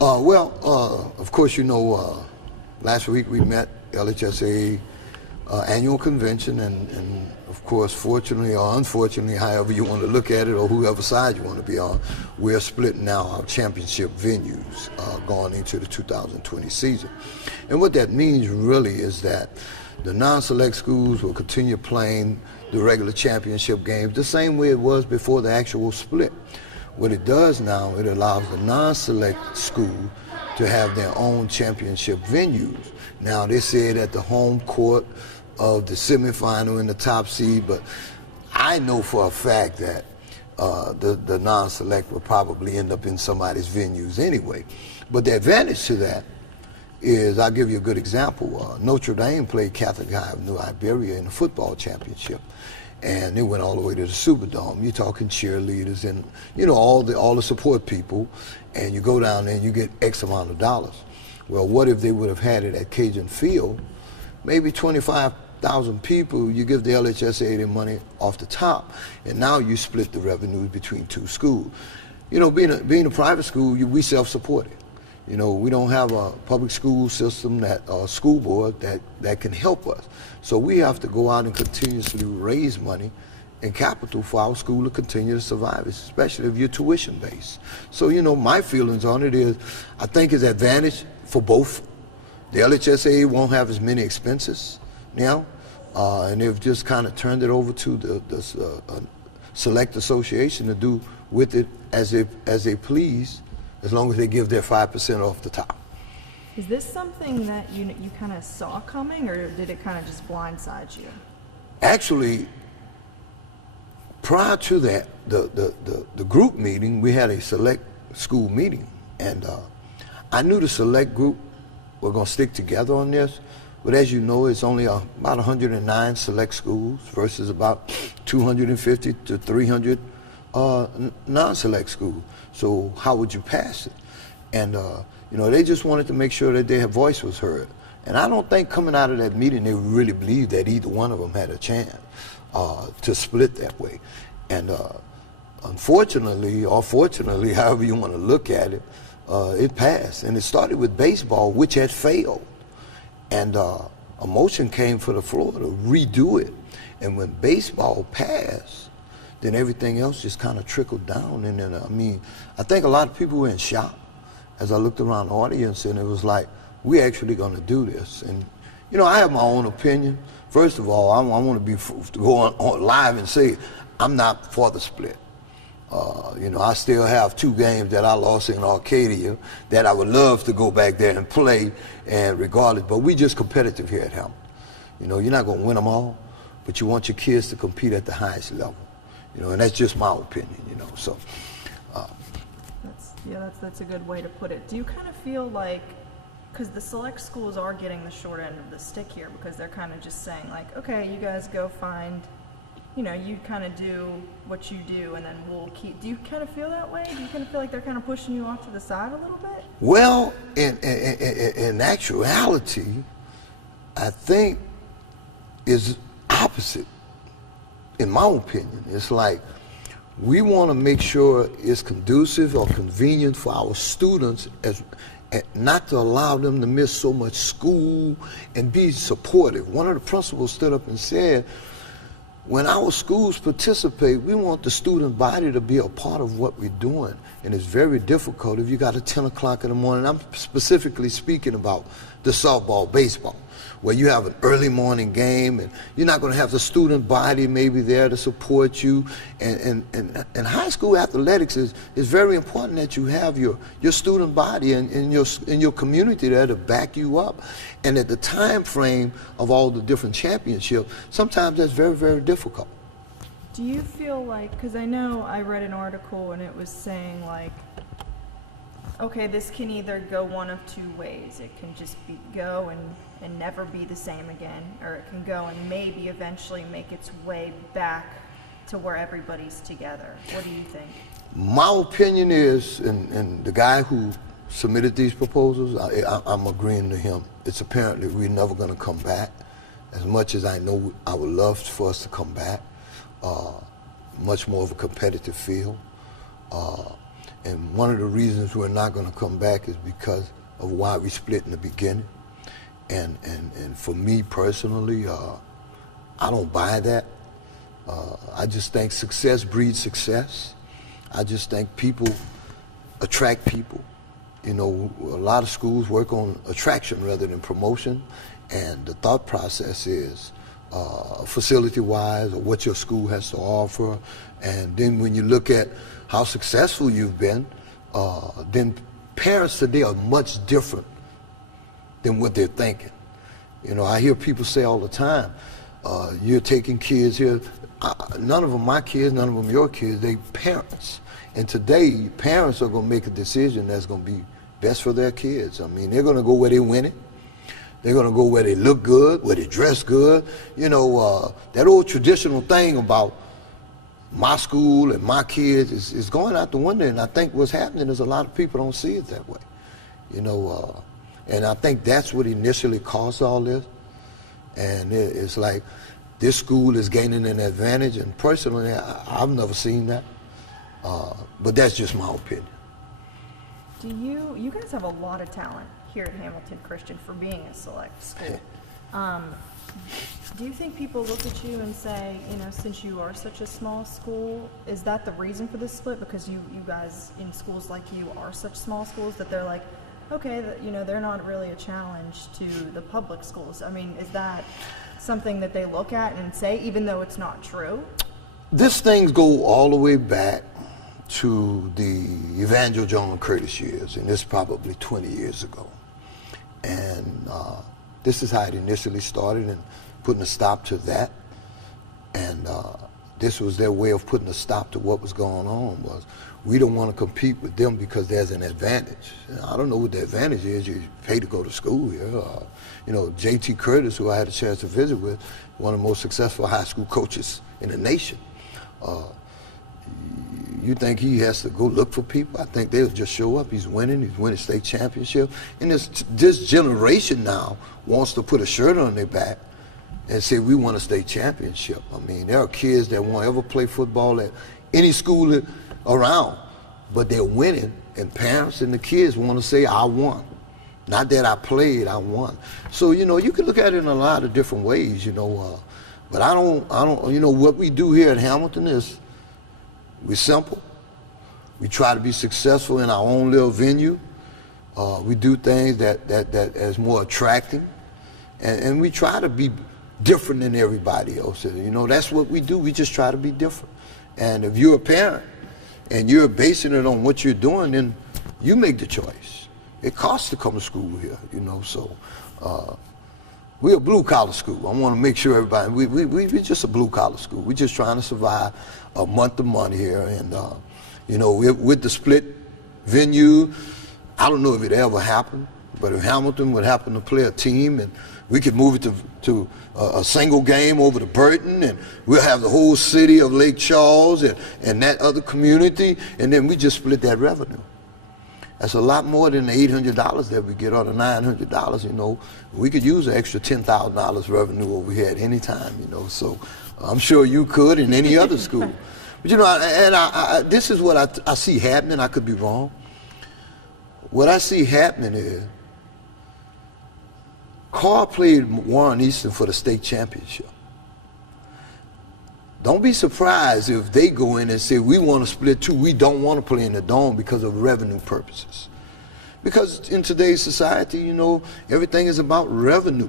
Of course, last week we met LHSA annual convention, and of course, fortunately or unfortunately, however you want to look at it, or whoever side you want to be on, we're splitting now our championship venues going into the 2020 season. And what that means really is that the non-select schools will continue playing the regular championship games the same way it was before the actual split. What it does now, it allows the non-select school to have their own championship venues. Now, they said at the home court of the semifinal and the top seed, but I know for a fact that the non-select will probably end up in somebody's venues anyway. But the advantage to that is, I'll give you a good example. Notre Dame played Catholic High of New Iberia in the football championship, and it went all the way to the Superdome. You're talking cheerleaders and all the support people, and you go down there and you get X amount of dollars. Well, what if they would have had it at Cajun Field? Maybe 25,000 people. You give the LHSA their money off the top, and now you split the revenues between two schools. Being a private school, we self-supported. We don't have a public school system school board that can help us. So we have to go out and continuously raise money and capital for our school to continue to survive, especially if you're tuition based. So, my feelings on it is, I think it's advantage for both. The LHSA won't have as many expenses now, and they've just kind of turned it over to the select association to do with it as they please, as long as they give their 5% off the top. Is this something that you kind of saw coming, or did it kind of just blindside you? Actually, prior to that, the group meeting, we had a select school meeting, and I knew the select group were going to stick together on this, but as you know, it's only about 109 select schools versus about 250 to 300 non-select schools. So how would you pass it? And they just wanted to make sure that their voice was heard. And I don't think coming out of that meeting they really believed that either one of them had a chance to split that way. And unfortunately, or fortunately, however you want to look at it, it passed. And it started with baseball, which had failed. And a motion came for the floor to redo it. And when baseball passed, then everything else just kind of trickled down. And then, I think a lot of people were in shock as I looked around the audience, and it was like, we're actually going to do this. And, I have my own opinion. First of all, I want to go on live and say, I'm not for the split. I still have 2 games that I lost in Arcadia that I would love to go back there and play, and regardless, but we just competitive here at Hamilton. You're not going to win them all, but you want your kids to compete at the highest level. And that's just my opinion, so. That's a good way to put it. Do you kind of feel like, because the select schools are getting the short end of the stick here, because they're kind of just saying like, okay, you guys go find, you kind of do what you do, and then we'll keep, do you kind of feel that way? Do you kind of feel like they're kind of pushing you off to the side a little bit? Well, in actuality, I think is opposite. In my opinion, it's like we want to make sure it's conducive or convenient for our students, not to allow them to miss so much school, and be supportive. One of the principals stood up and said, when our schools participate, we want the student body to be a part of what we're doing. And it's very difficult if you got a 10 o'clock in the morning. I'm specifically speaking about the softball, baseball, where you have an early morning game, and you're not going to have the student body maybe there to support you. And high school athletics is very important that you have your student body and your community there to back you up. And at the time frame of all the different championships, sometimes that's very, very difficult. Do you feel like, because I know I read an article and it was saying like, okay, this can either go one of 2 ways. It can just go and never be the same again, or it can go and maybe eventually make its way back to where everybody's together. What do you think? My opinion is, and the guy who submitted these proposals, I'm agreeing to him. It's apparently we're never going to come back. As much as I know I would love for us to come back, much more of a competitive field. And one of the reasons we're not going to come back is because of why we split in the beginning. And for me personally, I don't buy that. I just think success breeds success. I just think people attract people. You know, a lot of schools work on attraction rather than promotion, and the thought process is facility-wise or what your school has to offer. And then when you look at how successful you've been, then parents today are much different than what they're thinking. You know, I hear people say all the time, you're taking kids here. None of them my kids, none of them your kids, they parents. And today, parents are going to make a decision that's going to be best for their kids. I mean, they're going to go where they win it. They're going to go where they look good, where they dress good. You know, that old traditional thing about my school and my kids is going out the window. And I think what's happening is a lot of people don't see it that way. You know, and I think that's what initially caused all this. And it's like this school is gaining an advantage. And personally, I've never seen that. But that's just my opinion. You guys have a lot of talent here at Hamilton Christian for being a select school. Do you think people look at you and say, you know, since you are such a small school, is that the reason for this split? Because you guys in schools like you are such small schools that they're like, okay, you know, they're not really a challenge to the public schools. I mean, is that something that they look at and say, even though it's not true? This things go all the way back to the Evangel John Curtis years, and this is probably 20 years ago. And this is how it initially started, and putting a stop to that. And this was their way of putting a stop to what was going on. Was we don't want to compete with them because there's an advantage. I don't know what the advantage is. You pay to go to school here. You know, J.T. Curtis, who I had a chance to visit with, one of the most successful high school coaches in the nation. You think he has to go look for people? I think they'll just show up. He's winning state championship. And this generation now wants to put a shirt on their back and say, we want a state championship. I mean, there are kids that won't ever play football at any school around, but they're winning, and parents and the kids want to say, I won. Not that I played, I won. So, you know, you can look at it in a lot of different ways, you know, but I don't, you know, what we do here at Hamilton is, we're simple. We try to be successful in our own little venue. We do things that is more attracting, and we try to be different than everybody else. You know, that's what we do. We just try to be different. And if you're a parent and you're basing it on what you're doing, then you make the choice. It costs to come to school here, you know. So we're a blue collar school. I want to make sure everybody. We're just a blue collar school. We're just trying to survive a month of money here, and you know, with the split venue, I don't know if it ever happened, but if Hamilton would happen to play a team and we could move it to a single game over to Burton, and we'll have the whole city of Lake Charles and that other community, and then we just split that revenue. That's a lot more than the $800 that we get, or the $900, you know. We could use an extra $10,000 revenue over here at any time, you know, so I'm sure you could in any other school. But, you know, this is what I see happening. I could be wrong. What I see happening is Carl played Warren Easton for the state championship. Don't be surprised if they go in and say, we want to split too. We don't want to play in the Dome because of revenue purposes. Because in today's society, you know, everything is about revenue.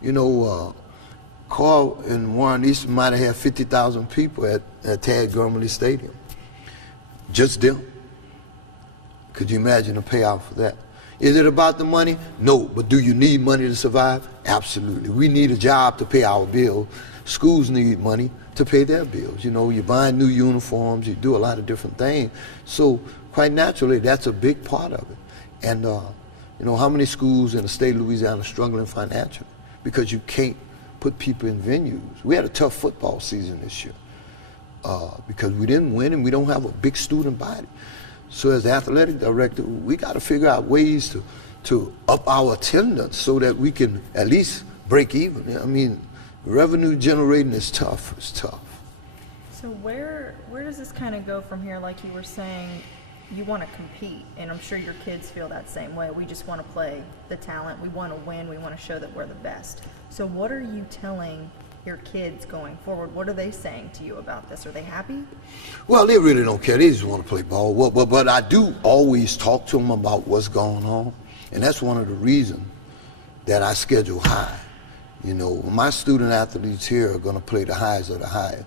You know, Carl and Warren Easton might have had 50,000 people at Tad Gurley Stadium. Just them. Could you imagine the payout for that? Is it about the money? No. But do you need money to survive? Absolutely. We need a job to pay our bills. Schools need money to pay their bills. You know, you're buying new uniforms, you do a lot of different things. So quite naturally, that's a big part of it. And, you know, how many schools in the state of Louisiana are struggling financially? Because you can't put people in venues. We had a tough football season this year because we didn't win and we don't have a big student body. So as the athletic director, we got to figure out ways to up our attendance so that we can at least break even. I mean, revenue generating is tough. It's tough. So where does this kind of go from here? Like you were saying, you want to compete, and I'm sure your kids feel that same way. We just want to play the talent. We want to win. We want to show that we're the best. So what are you telling your kids going forward? What are they saying to you about this? Are they happy? Well, they really don't care. They just want to play ball. Well, but I do always talk to them about what's going on, and that's one of the reasons that I schedule high. You know, my student athletes here are going to play the highs of the highest.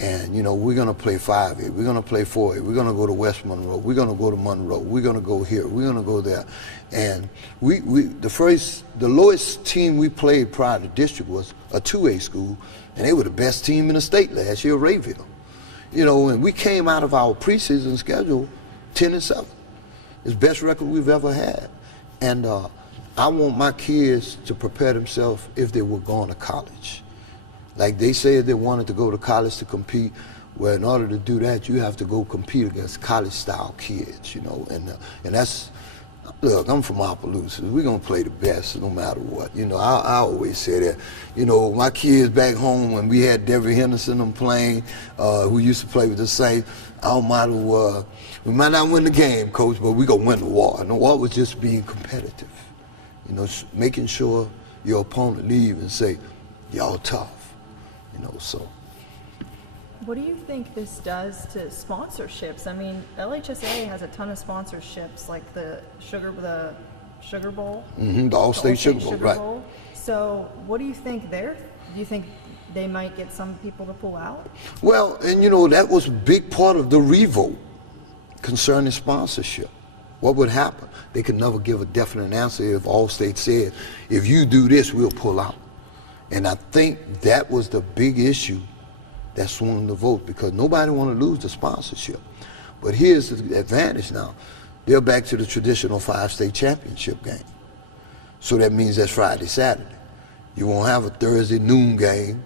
And, you know, we're going to play 5A, we're going to play 4A, we're going to go to West Monroe, we're going to go to Monroe, we're going to go here, we're going to go there. And the lowest team we played prior to district was a 2A school, and they were the best team in the state last year, Rayville. You know, and we came out of our preseason schedule 10-7. It's the best record we've ever had. And I want my kids to prepare themselves if they were going to college. Like they said they wanted to go to college to compete. Well, in order to do that, you have to go compete against college-style kids, you know. And that's, look, I'm from Opelousas. We're going to play the best no matter what. You know, I always say that. You know, my kids back home, when we had Devery Henderson them playing, who used to play with the Saints, we might not win the game, coach, but we're going to win the war. And the war was just being competitive. You know, making sure your opponent leave and say, y'all tough. You know, so. What do you think this does to sponsorships? I mean, LHSA has a ton of sponsorships, like the Sugar Bowl. Mm-hmm, the All-State Sugar Bowl, right. So what do you think there? Do you think they might get some people to pull out? Well, and you know, that was a big part of the revolt concerning sponsorship. What would happen? They could never give a definite answer if All-State said, if you do this, we'll pull out. And I think that was the big issue that swung the vote, because nobody want to lose the sponsorship. But here's the advantage now. They're back to the traditional 5-state championship game. So that means that's Friday, Saturday. You won't have a Thursday noon game,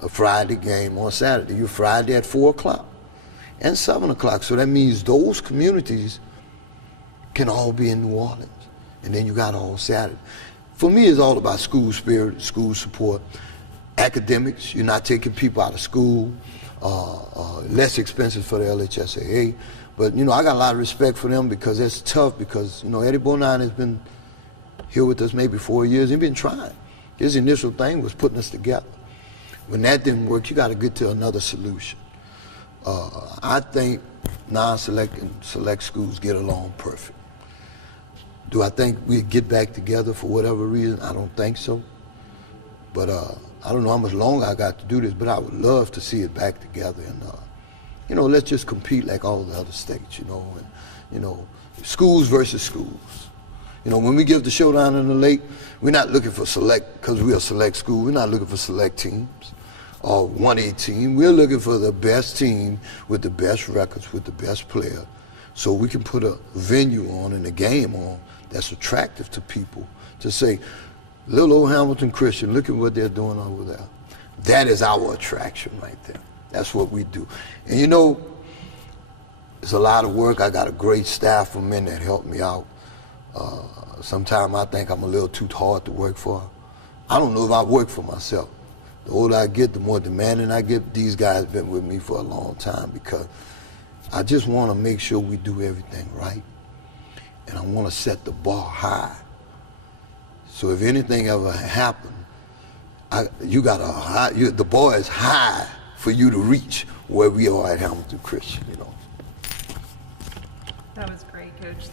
a Friday game on Saturday. You're Friday at 4 o'clock and 7 o'clock. So that means those communities can all be in New Orleans. And then you got all Saturday. For me, it's all about school spirit, school support, academics. You're not taking people out of school, less expensive for the LHSAA. But, you know, I got a lot of respect for them, because that's tough, because, you know, Eddie Bonine has been here with us maybe 4 years. He's been trying. His initial thing was putting us together. When that didn't work, you got to get to another solution. I think non-select and select schools get along perfect. Do I think we'd get back together for whatever reason? I don't think so. But I don't know how much longer I got to do this, but I would love to see it back together. And, you know, let's just compete like all the other states, you know. And, you know, schools versus schools. You know, when we give the showdown in the lake, we're not looking for select, because we're a select school. We're not looking for select teams or 1A team. We're looking for the best team with the best records, with the best player, so we can put a venue on and a game on that's attractive to people, to say, little old Hamilton Christian, look at what they're doing over there. That is our attraction right there. That's what we do. And you know, it's a lot of work. I got a great staff of men that help me out. Sometimes I think I'm a little too hard to work for. I don't know if I work for myself. The older I get, the more demanding I get. These guys have been with me for a long time, because I just want to make sure we do everything right. And I want to set the bar high. So if anything ever happened, the bar is high for you to reach where we are at Hamilton Christian, you know. That was great, Coach.